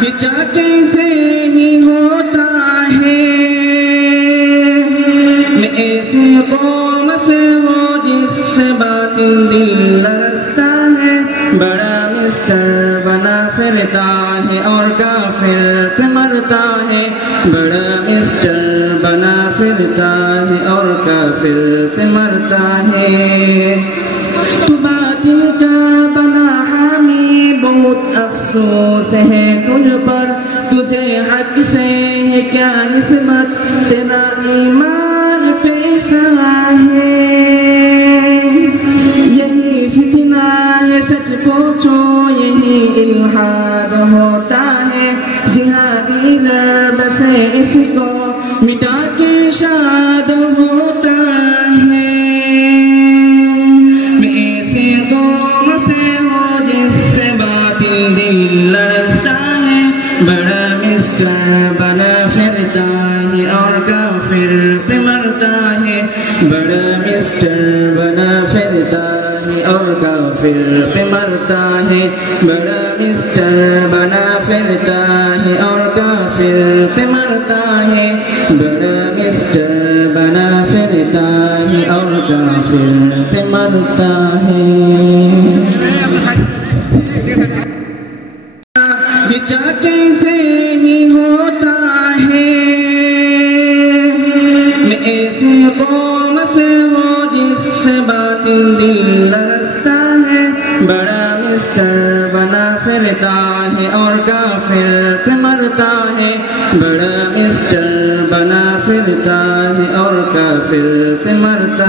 یہ چاہتے سے ہی ہوتا ہے میں ایسی قوم سے وہ جس سے باطل دل لرزتا ہے بڑا مسٹر بنا پھرتا ہے اور کافر پہ مرتا ہے بڑا مسٹر بنا پھرتا ہے اور کافر پہ مرتا ہے تو باطل کا بنا حامی بہت افسوس ہے تجھ پر تجھے حق سے ہے کیا نسبت تیرا ایمان پیشہ ہے یہی فتنہ ہے سچ پوچھو یہی الحاد ہوتا ہے جہادی ضرب سے اس کو مٹا کے شاد ہوتا ہے میں ایسی قوم سے ہوں جس سے باطل دل لرزتا ہے بڑا مسٹر بنا پھرتا ہے اور کافر پہ مرتا ہے بڑا مسٹر بنا پھرتا ہے اور کافر پہ مرتا ہے بڑا مسٹر بنا پھرتا ہے اور کافر پہ مرتا ہے بڑا مسٹر بنا پھرتا ہے اور کافر پہ مرتا ہے یہ چاہتے سے ہی ہوتا ہے میں ایسی قوم سے وہ جس سے باطل دل لرزتا ہے بڑا مسٹر بنا پھرتا ہے اور کافر پہ مرتا ہے بڑا مسٹر بنا پھرتا ہے اور کافر پہ مرتا